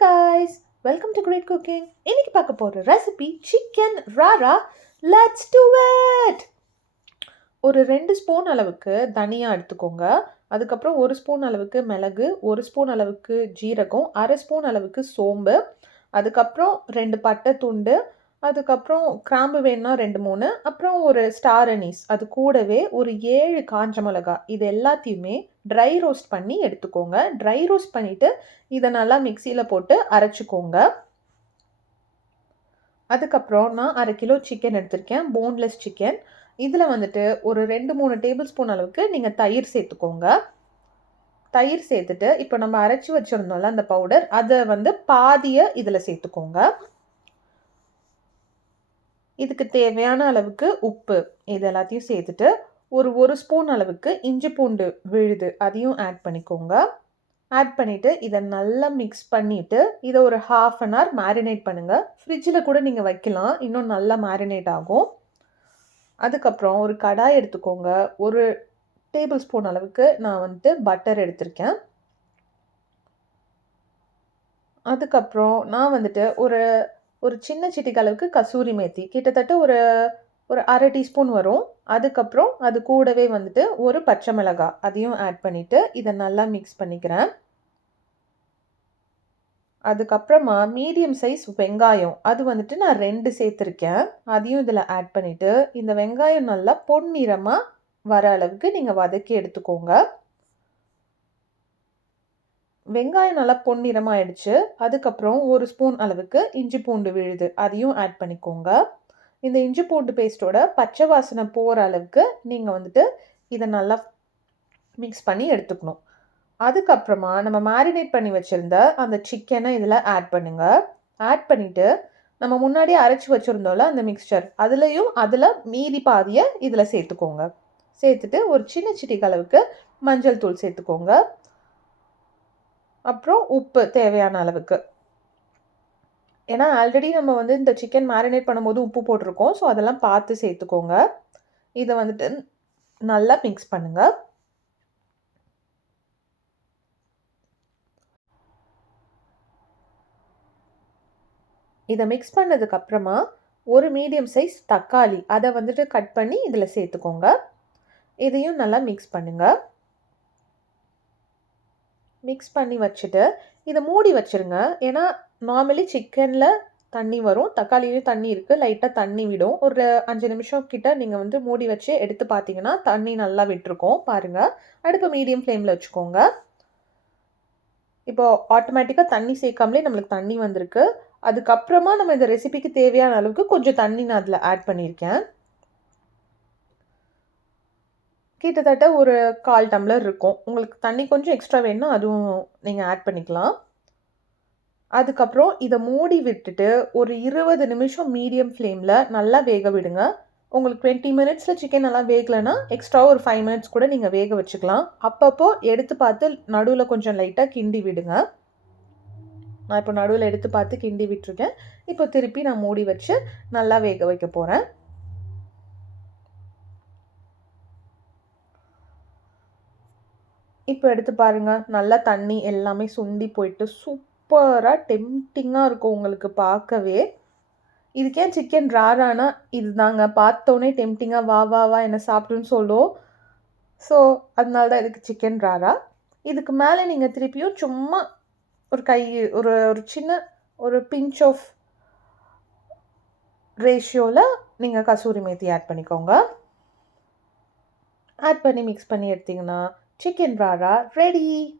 Guys welcome to great cooking இன்னைக்கு பார்க்க போகிற recipe chicken rara let's do it ஒரு ரெண்டு ஸ்பூன் அளவுக்கு தனியாக எடுத்துக்கோங்க. அதுக்கப்புறம் ஒரு ஸ்பூன் அளவுக்கு மிளகு ஒரு ஸ்பூன் அளவுக்கு ஜீரகம் அரை ஸ்பூன் அளவுக்கு சோம்பு. அதுக்கப்புறம் ரெண்டு பட்டை துண்டு அதுக்கப்புறம் கிராம்பு வேணும்னா ரெண்டு மூணு. அப்புறம் ஒரு ஸ்டார் அனீஸ் அது கூடவே ஒரு ஏழு காஞ்ச மிளகா. இது எல்லாத்தையுமே ட்ரை ரோஸ்ட் பண்ணி எடுத்துக்கோங்க. ட்ரை ரோஸ்ட் பண்ணிவிட்டு இதை நல்லா மிக்சியில் போட்டு அரைச்சிக்கோங்க. அதுக்கப்புறம் நான் அரை கிலோ சிக்கன் எடுத்திருக்கேன். போன்லெஸ் சிக்கன் இதில் வந்துட்டு ஒரு ரெண்டு மூணு டேபிள் ஸ்பூன் அளவுக்கு நீங்கள் தயிர் சேர்த்துக்கோங்க. தயிர் சேர்த்துட்டு இப்போ நம்ம அரைச்சி வச்சுருந்தோம்ல அந்த பவுடர் அதை வந்து பாதியை இதில் சேர்த்துக்கோங்க. இதுக்கு தேவையான அளவுக்கு உப்பு இது எல்லாத்தையும் சேர்த்துட்டு ஒரு ஒரு ஸ்பூன் அளவுக்கு இஞ்சி பூண்டு விழுது அதையும் ஆட் பண்ணிக்கோங்க. ஆட் பண்ணிவிட்டு இதை நல்லா மிக்ஸ் பண்ணிவிட்டு இதை ஒரு ஹாஃப் அன் ஹவர் மேரினேட் பண்ணுங்கள் ஃப்ரிட்ஜில் கூட நீங்கள் வைக்கலாம் இன்னும் நல்லா மேரினேட் ஆகும். அதுக்கப்புறம் ஒரு கடாய் எடுத்துக்கோங்க. ஒரு டேபிள் ஸ்பூன் அளவுக்கு நான் வந்துட்டு பட்டர் எடுத்திருக்கேன். அதுக்கப்புறம் நான் வந்துட்டு ஒரு ஒரு சின்ன சிட்டிக்கு அளவுக்கு கசூரி மேத்தி. கிட்டத்தட்ட ஒரு ஒரு அரை டீஸ்பூன் வரும். அதுக்கப்புறம் அது கூடவே வந்துட்டு ஒரு பச்சை மிளகாய். அதையும் ஆட் பண்ணிவிட்டு இதை நல்லா மிக்ஸ் பண்ணிக்கிறேன். அதுக்கப்புறமா மீடியம் சைஸ் வெங்காயம். அது வந்துட்டு நான் ரெண்டு சேர்த்துருக்கேன். அதையும் இதில் ஆட் பண்ணிவிட்டு இந்த வெங்காயம் நல்லா பொன்னிறமாக வர அளவுக்கு நீங்கள் வதக்கி எடுத்துக்கோங்க. வெங்காயம் நல்லா பொன்னிறமாயிடுச்சு. அதுக்கப்புறம் ஒரு ஸ்பூன் அளவுக்கு இஞ்சி பூண்டு விழுது. அதையும் ஆட் பண்ணிக்கோங்க. இந்த இஞ்சி பூண்டு பேஸ்ட்டோட பச்சை வாசனை போகிற அளவுக்கு நீங்கள் வந்துட்டு இதை நல்லா மிக்ஸ் பண்ணி எடுத்துக்கணும். அதுக்கப்புறமா நம்ம மேரினேட் பண்ணி வச்சுருந்த அந்த சிக்கனை இதில் ஆட் பண்ணுங்கள் ஆட் பண்ணிவிட்டு நம்ம முன்னாடி அரைச்சி வச்சுருந்தோம்ல அந்த மிக்சர் அதுலேயும் அதில் மீதி பாதியை இதில் சேர்த்துக்கோங்க. சேர்த்துட்டு ஒரு சின்ன சிட்டிக்கு அளவுக்கு மஞ்சள் தூள் சேர்த்துக்கோங்க. அப்புறம் உப்பு தேவையான அளவுக்கு. ஏன்னா ஆல்ரெடி நம்ம வந்து இந்த சிக்கன் மேரினேட் பண்ணும்போது உப்பு போட்டிருக்கோம். ஸோ அதெல்லாம் பார்த்து சேர்த்துக்கோங்க. இதை வந்துட்டு நல்லா மிக்ஸ் பண்ணுங்க. இதை மிக்ஸ் பண்ணதுக்கப்புறமா ஒரு மீடியம் சைஸ் தக்காளி. அதை வந்துட்டு கட் பண்ணி இதில் சேர்த்துக்கோங்க. இதையும் நல்லா மிக்ஸ் பண்ணுங்கள் மிக்ஸ் பண்ணி வச்சுட்டு இதை மூடி வச்சுருங்க. ஏன்னா நார்மலி சிக்கனில் தண்ணி வரும். தக்காளியிலையும் தண்ணி இருக்குது லைட்டாக தண்ணி விடும். ஒரு அஞ்சு நிமிஷம் கிட்ட நீங்கள் வந்து மூடி வச்சு எடுத்து பார்த்தீங்கன்னா தண்ணி நல்லா விட்டுருக்கோம். பாருங்கள் அடுப்பு மீடியம் ஃப்ளேமில் வச்சுக்கோங்க. இப்போது ஆட்டோமேட்டிக்காக தண்ணி சேர்க்காமலே நம்மளுக்கு தண்ணி வந்திருக்கு. அதுக்கப்புறமா நம்ம இந்த ரெசிபிக்கு தேவையான அளவுக்கு கொஞ்சம் தண்ணி நான் அதில் ஆட் பண்ணியிருக்கேன். கிட்டத்தட்ட ஒரு கால் டம்ளர் இருக்கும். உங்களுக்கு தண்ணி கொஞ்சம் எக்ஸ்ட்ரா வேணும்னா அதுவும் நீங்கள் ஆட் பண்ணிக்கலாம். அதுக்கப்புறம் இதை மூடி விட்டுட்டு ஒரு இருபது நிமிஷம் மீடியம் ஃப்ளேமில் நல்லா வேக விடுங்க. உங்களுக்கு டுவெண்ட்டி மினிட்ஸில் சிக்கன் நல்லா வேகலைன்னா எக்ஸ்ட்ரா ஒரு ஃபைவ் மினிட்ஸ் கூட நீங்கள் வேக வச்சுக்கலாம். அப்பப்போ எடுத்து பார்த்து நடுவில் கொஞ்சம் லைட்டாக கிண்டி விடுங்க. நான் இப்போ நடுவில் எடுத்து பார்த்து கிண்டி விட்டுருக்கேன். இப்போ திருப்பி நான் மூடி வச்சு நல்லா வேக வைக்க போகிறேன் இப்போ எடுத்து பாருங்கள் நல்லா தண்ணி எல்லாமே சுண்டி போயிட்டு சூப்பராக டெம்டிங்காக இருக்கும் உங்களுக்கு பார்க்கவே. இதுக்கே சிக்கன் ராரானா இதுதாங்க. பார்த்தோன்னே டெம்டிங்காக வா வா வா என்ன சாப்பிட்டுன்னு சொல்லும். ஸோ அதனால தான் இதுக்கு சிக்கன் ராரா இதுக்கு மேலே நீங்கள் திருப்பியும் சும்மா ஒரு கை ஒரு ஒரு சின்ன ஒரு பிஞ்ச் ஆஃப் ரேஷியோவில் நீங்கள் கசூரி மேத்தி ஆட் பண்ணிக்கோங்க. ஆட் பண்ணி மிக்ஸ் பண்ணி எடுத்திங்கன்னா chicken rara ready